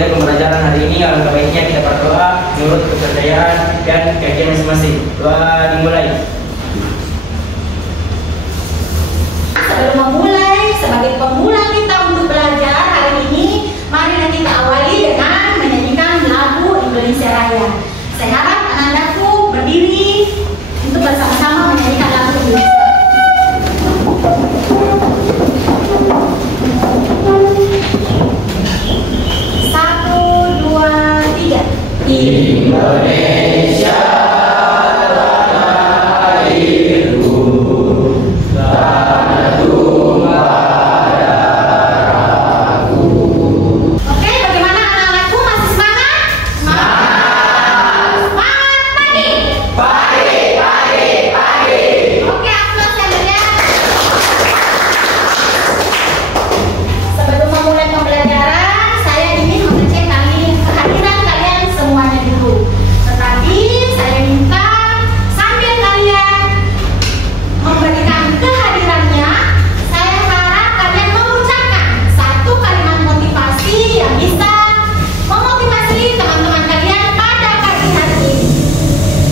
memulai pembelajaran hari ini, alangkah baiknya kita berdoa menurut kepercayaan dan keyakinan masing-masing. Doa dimulai. Sebelum memulai, sebagai pemula kita untuk belajar hari ini, mari kita awali dengan menyanyikan lagu Indonesia Raya. Saya harap anak-anakku berdiri untuk bersama-sama menyanyikan lagu Indonesia. 1, 2, 3. Indonesia tanah airku, tanah tumpah darahku. Oke, bagaimana anak-anakku, masih semangat? Semangat! Semangat pagi! Pagi, pagi, pagi. Oke, aplaus yang meriah. Sebelum memulai pembelajaran, saya ingin mengecek kehadiran kalian semuanya dulu. Tetapi saya minta sambil kalian memberikan kehadirannya, saya harap kalian mengucapkan satu kalimat motivasi yang bisa memotivasi teman-teman kalian pada pagi hari ini.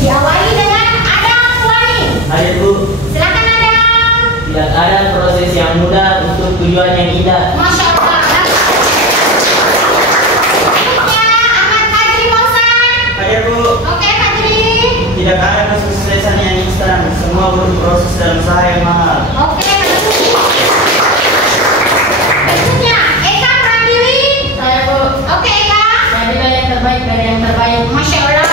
Diawali dengan Adam Wani. Hadir Bu, Silakan Adam. tidak ada proses yang mudah untuk tujuan yang indah. Masya Allah. Berikutnya Ahmad Fajri Bosan. Hadir Bu, Oke Fajri. tidak ada kesuksesan yang instan, semua butuh proses dan usaha yang mahal. Oke Fajri. Berikutnya Eka Pratiwi. Saya Bu, Oke Eka. jadilah yang terbaik dari yang terbaik. Masya Allah.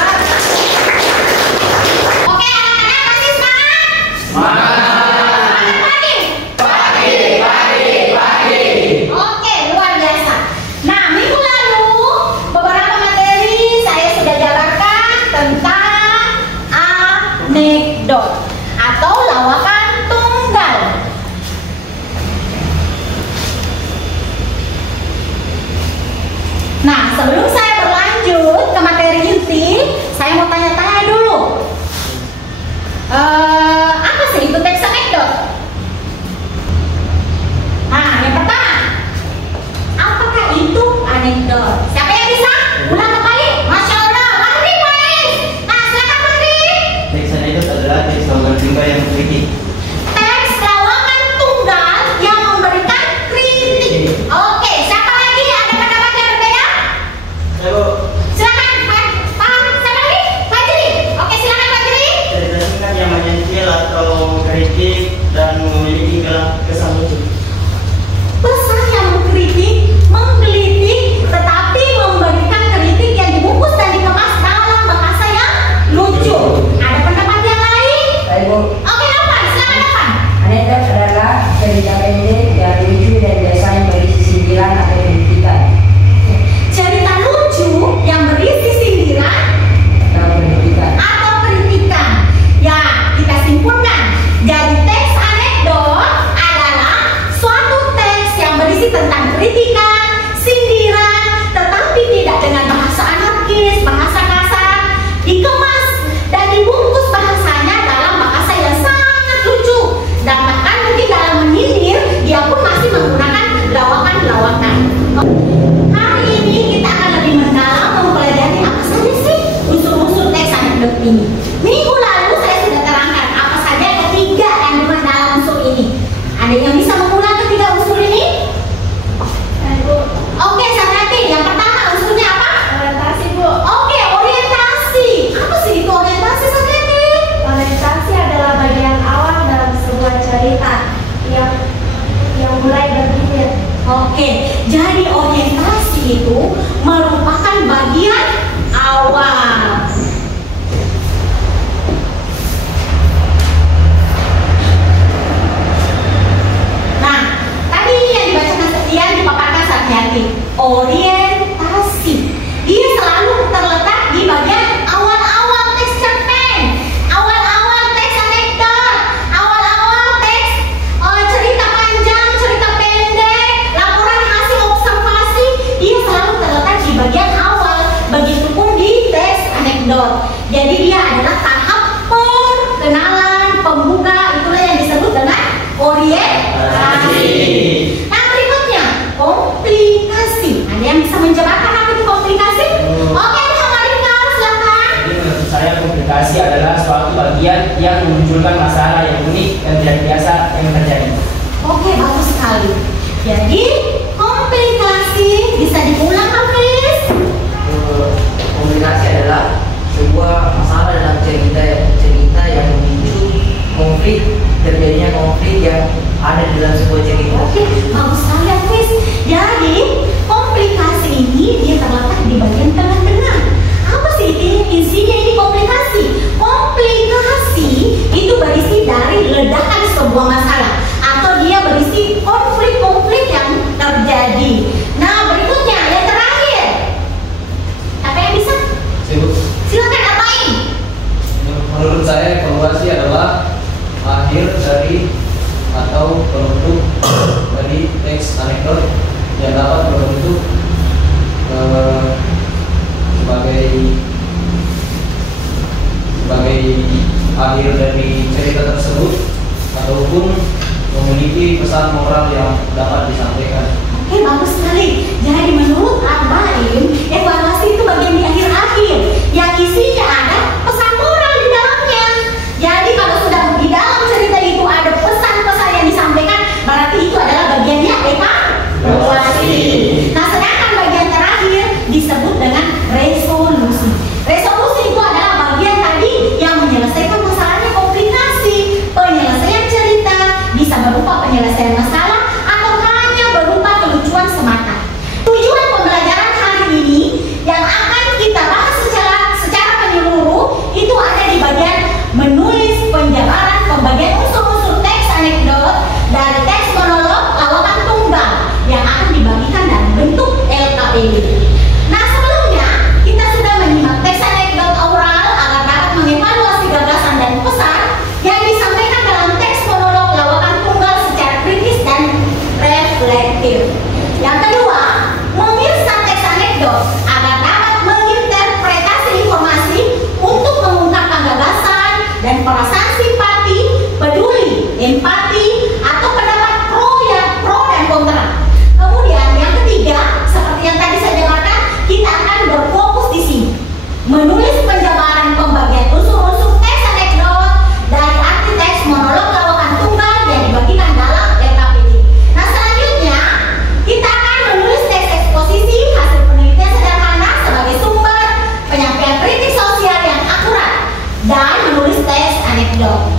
Oke anak-anak masih semangat? Semangat pagi. Oke, luar biasa. Nah, minggu lalu beberapa materi saya sudah jabarkan tentang anekdot atau lawakan tunggal. Nah, sebelum saya berlanjut ke materi inti, saya mau tanya-tanya dulu. Apa sih itu teks anekdot? Nah, yang pertama, apakah itu anekdot? Siapa yang bisa? Ulang kembali. Masya Allah, Fahri Faiz. Nah, silakan Fahri. Teks anekdot adalah teks lawakan tunggal yang kritik. Teks lawakan tunggal yang memberikan kritik. Oke, siapa lagi? Ada pendapat yang berbeda? Ya Bu, Silakan, siapa lagi? Fajri. Oke, silakan Fajri. cerita singkat yang menyentil atau kritik dan memiliki kesan lucu. Pesan yang mengkritik, menggelitik, tetapi memberikan kritik yang dibungkus dan dikemas dalam bahasa yang lucu. Ada pendapat yang lain? Baik Bu, Oke, Novan, silakan Novan. anekdot adalah cerita pendek yang lucu dan biasanya berisi sindiran atau kritikan Cerita lucu yang berisi sindiran atau kritikan. atau kritikan. Ya, kita simpulkan. Jadi teks anekdot adalah suatu teks yang berisi tentang kritikan, sindiran, tetapi tidak dengan bahasa anarkis, bahasa kasar, dikemas dan dibungkus bahasanya dalam bahasa yang sangat lucu. Dan bahkan mungkin dalam menyindir, dia pun masih menggunakan lawakan-lawakan. Hari ini kita akan lebih mendalam mempelajari apa saja sih unsur-unsur teks anekdot ini. Minggu lalu saya sudah terangkan apa saja ada 3 kandungan dalam unsur ini. Ada yang bisa mengulang ketiga unsur ini? Oke, Sanati. Yang pertama unsurnya apa? Orientasi Bu. Oke, orientasi. Apa sih itu orientasi, Sanati? Orientasi adalah bagian awal dalam sebuah cerita yang mulai berpikir. Oke, jadi orientasi itu merupakan bagian awal. Nah, tadi yang dibacakan yang dipaparkan Satyati, orientasi. Dia selalu terletak di bagian awal-awal teks cerpen, awal-awal teks anekdot, awal-awal teks cerita panjang, cerita pendek, laporan hasil observasi. Dia selalu terletak di bagian awal. Begitupun di teks anekdot. Jadi dia adalah tahap perkenalan, pembuka, itulah yang disebut dengan orientasi. Nah, berikutnya komplikasi. Ada yang bisa menjelaskan apa itu Oke, bagus sekali. Jadi komplikasi bisa diulang, Hafiz? Komplikasi adalah sebuah masalah dalam cerita yang memicu konflik, terjadinya konflik yang ada di dalam sebuah cerita. Oke, bagus sekali, Hafiz. Jadi komplikasi ini dia terletak di bagian tengah-tengah. Apa sih isinya ini komplikasi? Komplikasi itu berisi dari ledakan sebuah masalah atau dia berisi konflik-konflik yang terjadi. Nah, berikutnya yang terakhir. Apa yang bisa? Silakan apain? Menurut saya evaluasi adalah akhir dari atau bentuk dari teks anekdot yang dapat berbentuk sebagai akhir dari cerita tersebut ataupun memiliki pesan moral yang dapat disampaikan. Oke, bagus sekali. Jadi menurut Abain, evaluasi itu bagian di akhir-akhir yang isinya ada pesan moral di dalamnya. Jadi kalau sudah di dalam cerita itu ada pesan-pesan yang disampaikan, berarti itu adalah bagiannya evaluasi. Nah, sedangkan bagian terakhir disebut dengan resolusi. Resolusi itu adalah bagian tadi yang menyelesaikan masalahnya, komplikasi. Penyelesaian cerita bisa berupa penyelesaian masalah atau hanya berupa kelucuan semata. Tujuan pembelajaran hari ini yang akan kita bahas secara menyeluruh itu ada di bagian menulis penjabaran pembagian unsur-unsur teks anekdot dari teks monolog lawakan tunggal yang akan dibagikan dalam bentuk LKPD. Nah, sebelumnya kita sudah menyimak teks anekdot oral agar dapat mengevaluasi gagasan dan pesan yang disampaikan dalam teks monolog lawakan tunggal secara kritis dan reflektif. Yang kedua, memirsa teks anekdot agar dapat menginterpretasi informasi untuk mengungkapkan gagasan dan perasaan simpati, peduli, empati, atau pendapat pro dan kontra. Kemudian yang ketiga, seperti yang tadi saya jabarkan, kita akan berfokus di sini, menulis penjabaran pembagian unsur-unsur teks anekdot dari arti teks monolog lawakan tunggal yang dibagikan dalam LKPD. Nah, selanjutnya kita akan menulis teks eksposisi hasil penelitian sederhana sebagai sumber penyampaian kritik sosial yang akurat dan menulis teks anekdot.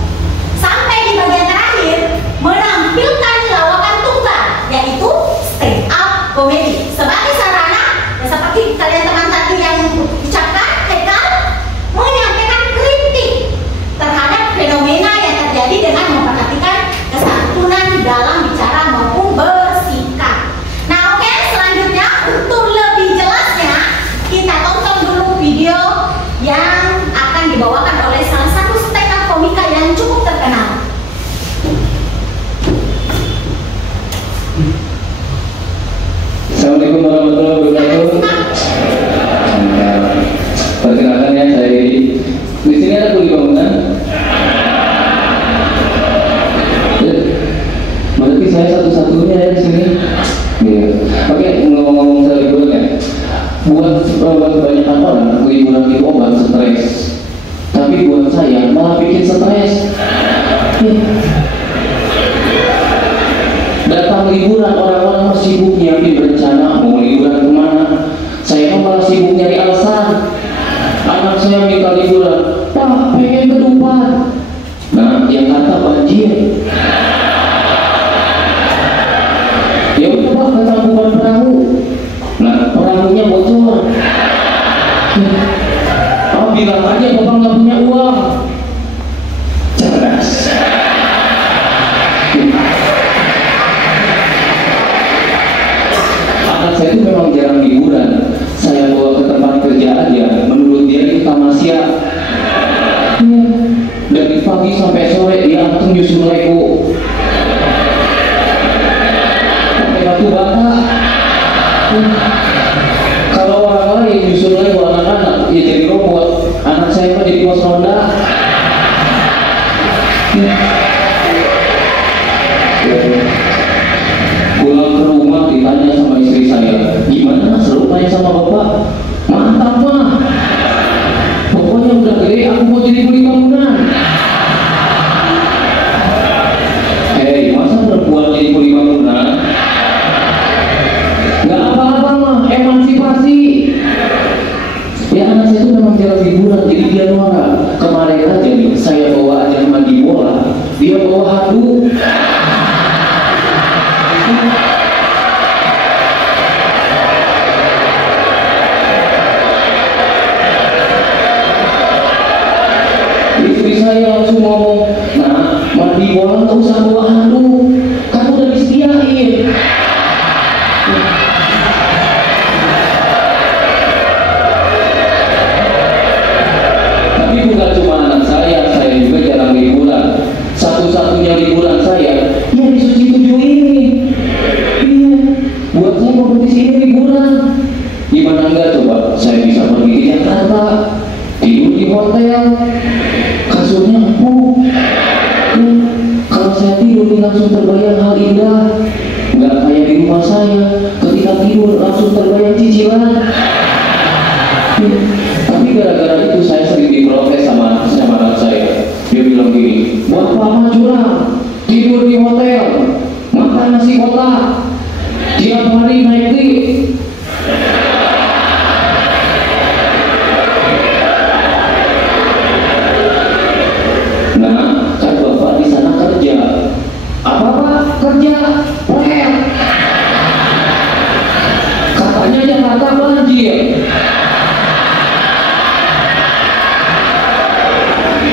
Sampai di bagian terakhir, menampilkan lawakan tunggal, yaitu stand up comedy sebagai sarana, ya seperti kalian teman tadi yang ucapkan, Haikal, menyampaikan kritik terhadap fenomena yang terjadi dengan memperhatikan kesantunan dalam bicara maupun bersikap. Nah, oke, selanjutnya untuk lebih jelasnya kita tonton dulu video yang akan dibawakan oleh salah satu stand up komika yang cukup terkenal. Assalamualaikum warahmatullahi wabarakatuh. Perkenalkan ya, saya Dedi. Di sini ada kuli bangunan. Berarti saya satu-satunya ya di sini. Iya. Oke, ngomong-ngomong soal liburan ya. Buat kebanyakan orang liburan itu obat stres. Tapi buat saya malah bikin stres. Datang liburan orang-orang sibuk nyiapin rencana mau liburan kemana. Saya malah sibuk nyari alasan. Anak saya minta liburan, Pak pengen ke Dubai. Nah, yang kata banjir. Ya udah Pak, ke Tangkuban Perahu. Nah, perahunya bocor. Oh, bilang aja Bapak nggak punya uang. Cerdas. Anak saya itu memang jarang liburan. Saya bawa ke tempat kerja aja, menurut dia itu tamasya. Dari pagi sampai sore dia langsung nyusun Lego, pakai batu bata. Kalau orang lain nyusun Lego anak-anak, ya jadi robot. Anak saya mah jadi pos ronda. Pulang ke rumah ditanya sama istri saya, gimana seru tanya sama bapak? Mantap mah, pokoknya udah gede aku mau jadi kuli bangunan. Hei, masa perempuan jadi kuli yang hal indah, nggak kayak di rumah saya ketika tidur langsung terbayang cicilan. Tapi gara-gara itu saya sering diprotes sama anak saya. Dia bilang gini, "Bapak mah curang, tidur di hotel, makan nasi kotak, tiap hari naik lift." Nah, kan bapak di sana kerja. Apa pak? Kerja pret. Katanya Jakarta banjir.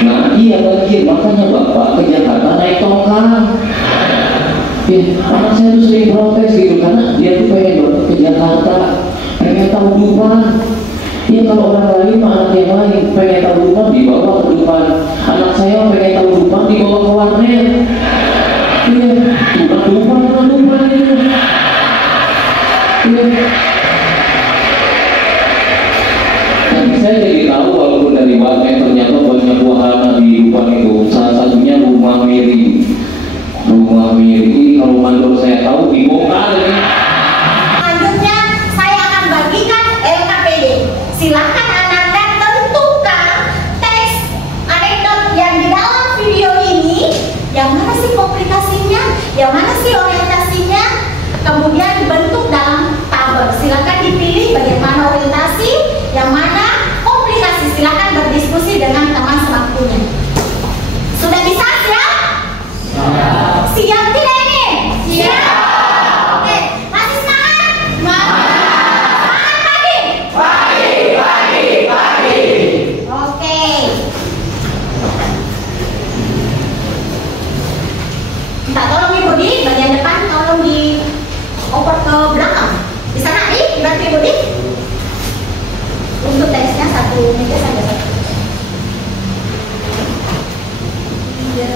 Nah iya banjir, makanya bapak ke Jakarta naik tongkang. Ya, anak saya tuh sering protes gitu karena dia tuh pengen banget ke Jakarta, pengen tahu Dufan. Ya kalau orang lain mah anak yang lain pengen tahu Dufan dibawa ke Dufan. Anak saya pengen tahu Dufan dibawa ke warnet. Iya, Dufan itu. Iya. Tapi saya jadi tahu walaupun dari warnet ternyata banyak wahana di Dufan itu. Salah satunya rumah Miri. Rumah Miri kalau mandor saya tahu dibongkar. Selanjutnya saya akan bagikan LKPD. Silakan Ananda tentukan teks anekdot yang di dalam video ini. Yang mana sih komplikasinya? Yang mana sih orientasinya? Kemudian dibentuk dalam tabel. Silakan dipilih bagaimana orientasi, yang mana komplikasi. Silakan berdiskusi dengan teman sebangkunya. Sudah bisa siap? Siap tidak ini? Siap. Oke, masih semangat? Semangat pagi? Pagi. Oke. Minta tolong Ibu di bagian depan, tolong di oper ke belakang. Di sana nih, bantu Ibu di. Untuk teksnya satu meja saja. Iya.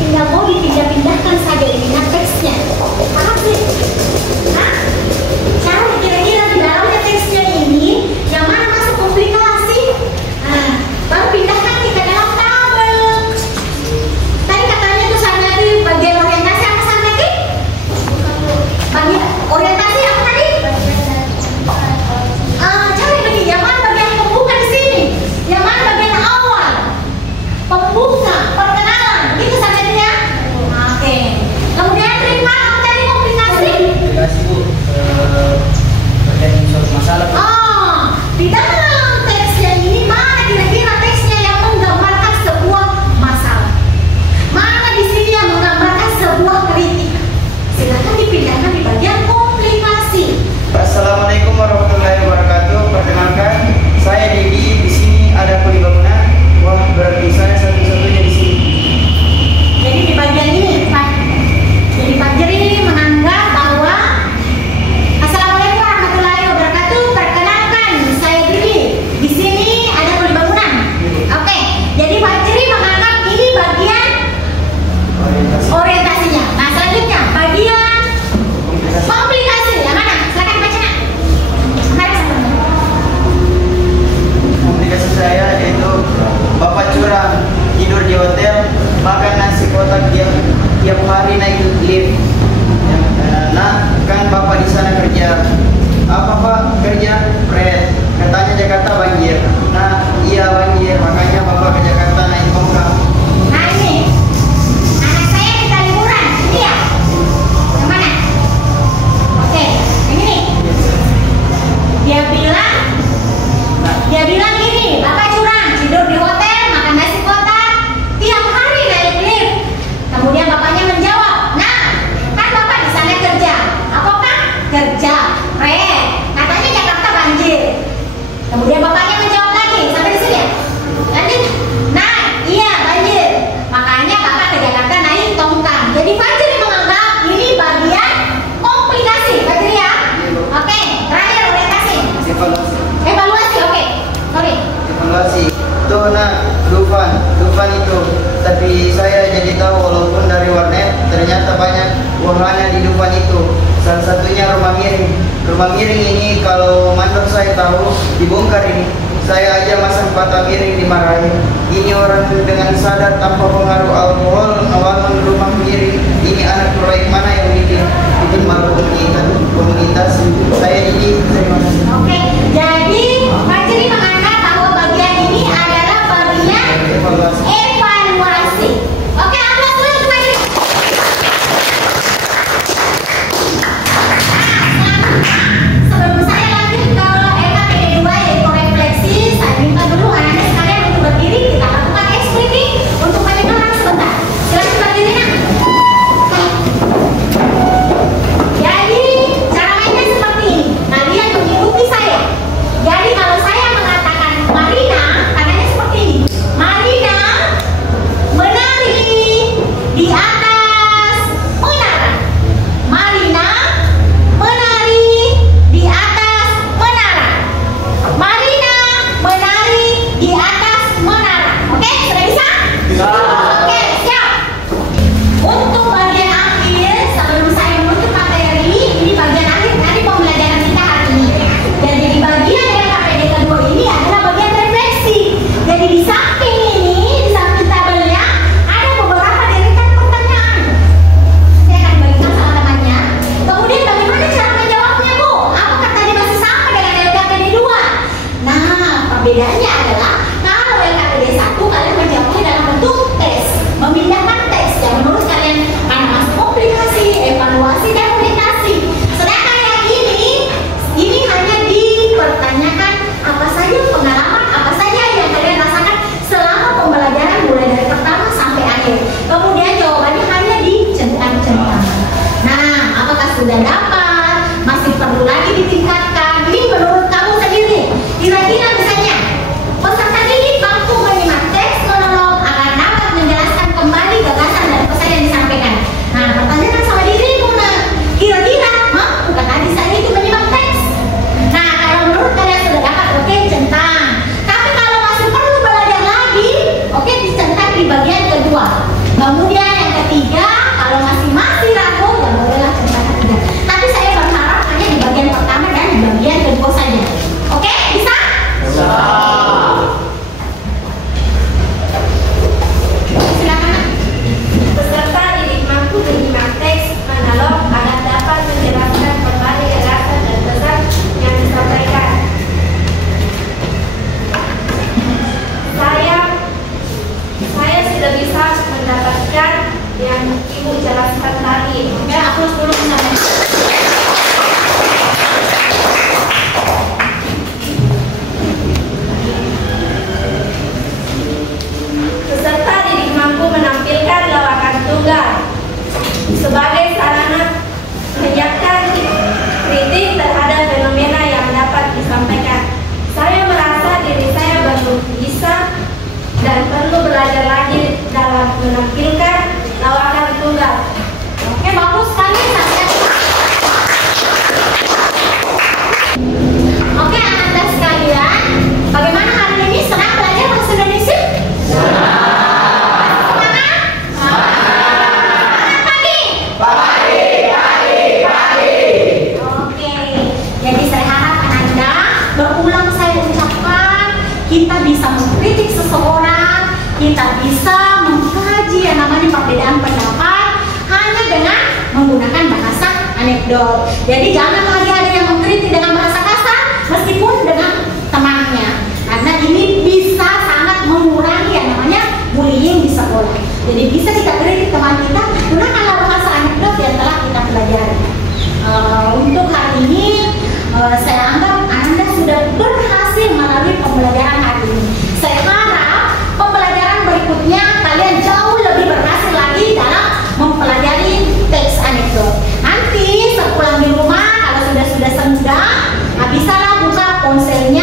Tinggal mau dipindah-pindahkan saja ini teksnya. Apa sih? Hah? Cari kira-kira di dalamnya teksnya ini yang mana masuk komplikasi. Baru pindahkan ke dalam tabel. Tadi katanya tuh sana di bagian orientasi apa sana lagi? Bagian orientasi apa tadi? Cari lagi yang mana bagian pembuka di sini? Yang mana bagian awal? Pembuka, perkenalan, itu saja ya. Oke. Kemudian terima apa tadi komplikasi? Komplikasi Bu, terjadi suatu masalah. Di dalam teksnya ini mana kira-kira teksnya yang menggambarkan sebuah masalah? Mana di sini yang menggambarkan sebuah kritik? Silakan dipindahkan di bagian komplikasi. Assalamualaikum warahmatullahi wabarakatuh. Perkenalkan, saya Dedi. Di sini ada kuli bangunan. Wah, berarti saya satu-satunya di sini. Jadi di bagian ini, Pak. Jadi Pak Jeri menganggap bahwa Assalamualaikum warahmatullahi wabarakatuh. Perkenalkan, saya Dedi. Di sini ada kuli bangunan. Oke. Jadi Pak Jeri menganggap ini bagian orientasinya. Nah, selanjutnya bagian komplikasi. Yang mana? Silakan baca nak. Mari sama-sama. Komplikasi saya yaitu Bapak curang, tidur di hotel, makan nasi kotak tiap hari naik lift. Nah, kan Bapak di sana kerja. Apa Pak? Kerja pret. Katanya Jakarta banjir. Nah, iya banjir. Makanya Bapak ke Jakarta naik tongkang. Nah ini anak saya kita liburan. Ini ya? Yang mana? Oke, yang ini. Dia bilang gini, Bapak curang, tidur di hotel, makan nasi kotak, tiap hari naik lift. Kemudian bapaknya menjawab, nah, kan Bapak di sana kerja. Apakah kerja? Tapi saya jadi tahu walaupun dari warnet ternyata banyak wahana di depan itu. Salah satunya rumah miring. Rumah miring ini kalau mandor saya tahu dibongkar ini. Saya aja masang patah miring dimarahin. Ini orang dengan sadar tanpa pengaruh alkohol membangun rumah miring. Ini anak proyek mana yang bikin malu komunitas. Saya jadi terima kasih. Oke, jadi Majri menganggap bahwa bagian ini adalah bagian evaluasi. Oke, aplaus dulu untuk Majri. Sebelum saya lanjut ke LKPD 2 yaitu refleksi, saya minta dulu anak-anak sekalian untuk berdiri. Kita lakukan screening untuk pendengaran sebentar. Silakan berdiri, Nak. Jadi cara mainnya seperti ini. Kalian mengikuti saya. Jadi kalau saya mengatakan Marina, tangannya seperti ini. Marina menari di atas menara. Marina menari di atas menara. Marina menari di atas menara. Oke, sudah bisa? Oke, siap. Untuk bagian akhir, sebelum saya menutup materi, ini bagian akhir dari pembelajaran kita hari ini. Jadi di bagian LKPD kedua ini adalah bagian refleksi. Jadi di samping ini, di samping tabelnya, ada beberapa deretan pertanyaan. Saya akan bagikan sama temannya. Kemudian bagaimana cara menjawabnya, Bu? Apakah tadi masih sama dengan LKPD 2? Nah, perbedaannya adalah kalau LKPD 1 kalian menjawabnya dalam bentuk tes, memindahkan teks yang menurut kalian mana masuk komplikasi, evaluasi, dan aplikasi. Sedangkan yang ini hanya dipertanyakan apa saja pengalaman, apa saja yang kalian rasakan selama pembelajaran mulai dari pertama sampai akhir. Kemudian jawabannya hanya dicentang-centang. Nah, apakah sudah dapat? Masih perlu lagi ditingkatkan? Ini menurut kamu sendiri. Kira-kira misalnya peserta didik mampu menyimak teks monolog akan dapat menjelaskan kembali gagasan dan pesan yang disampaikan. Nah, pertanyakan sama dirimu, nah, kira-kira mampukah tadi saya itu menyimak teks? Nah, kalau menurut kalian sudah dapat, oke, centang. Tapi kalau masih perlu belajar lagi, oke, dicentang di bagian kedua. Kemudian yang ketiga, kalau masih ragu, ya bolehlah centang ketiga. Tapi saya berharap hanya di bagian pertama dan di bagian kedua saja. Oke, bisa? Silakan. Peserta didik mampu menyimak teks monolog agar dapat menjelaskan kembali gagasan dan pesan yang disampaikan. Saya sudah bisa mendapatkan yang Ibu jelaskan tadi. Oke, aplaus dulu misalnya. Peserta didik mampu menampilkan lawakan tunggal sebagai sarana menyiapkan kritik terhadap fenomena yang dapat disampaikan. Saya merasa diri saya baru bisa dan perlu belajar lagi dalam menampilkan lawakan tunggal. Oke, bagus sekali saya. Oke, anak-anak sekalian, bagaimana hari ini? Senang belajar bahasa Indonesia? Semangat? Semangat pagi? Oke, jadi saya harap Anda berulang saya ucapkan, kita bisa mengkritik seseorang, kita bisa mengkaji yang namanya perbedaan pendapat hanya dengan menggunakan bahasa anekdot. Jadi jangan lagi ada yang mengkritik dengan bahasa kasar meskipun dengan temannya, karena ini bisa sangat mengurangi yang namanya bullying di sekolah. Jadi bisa kita kritik teman kita, gunakanlah bahasa anekdot yang telah kita pelajari. Untuk hari ini saya anggap Anda sudah berhasil melalui pembelajaran hari ini. Saya harap pembelajaran berikutnya kalian jauh lebih berhasil lagi dalam mempelajari teks anekdot. Nanti sepulang di rumah kalau sudah senggang, bisalah buka ponselnya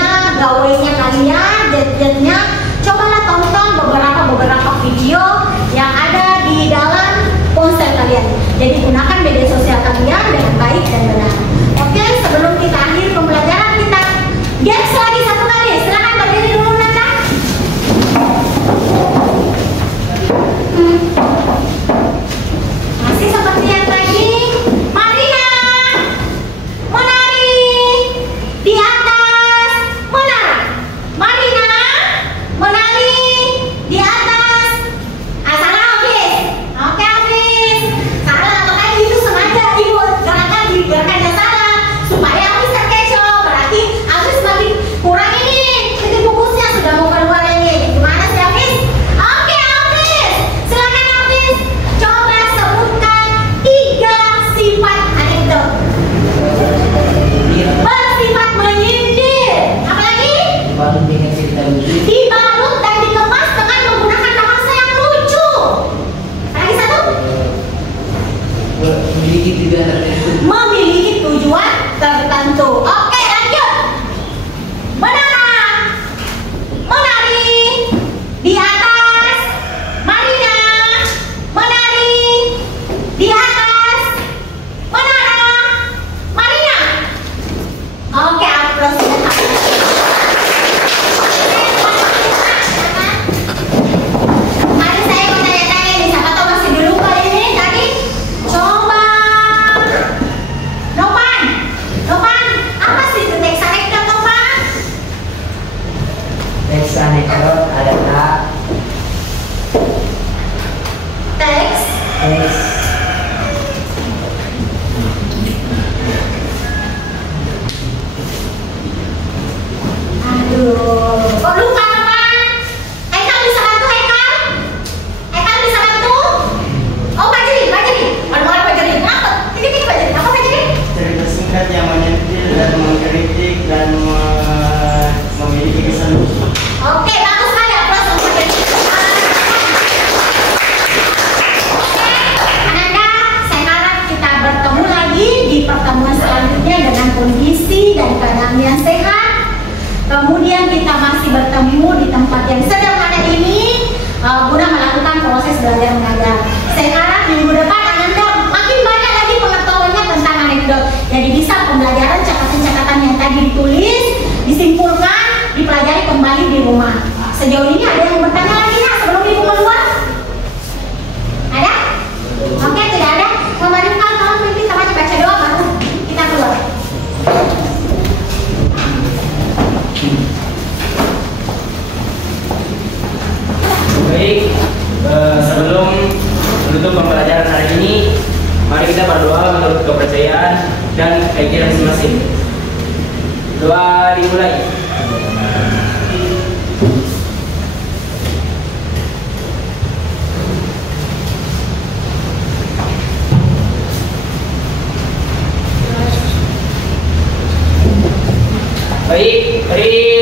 menutup pembelajaran hari ini, mari kita berdoa menurut kepercayaan dan keyakinan masing-masing. Doa dimulai. Baik, mari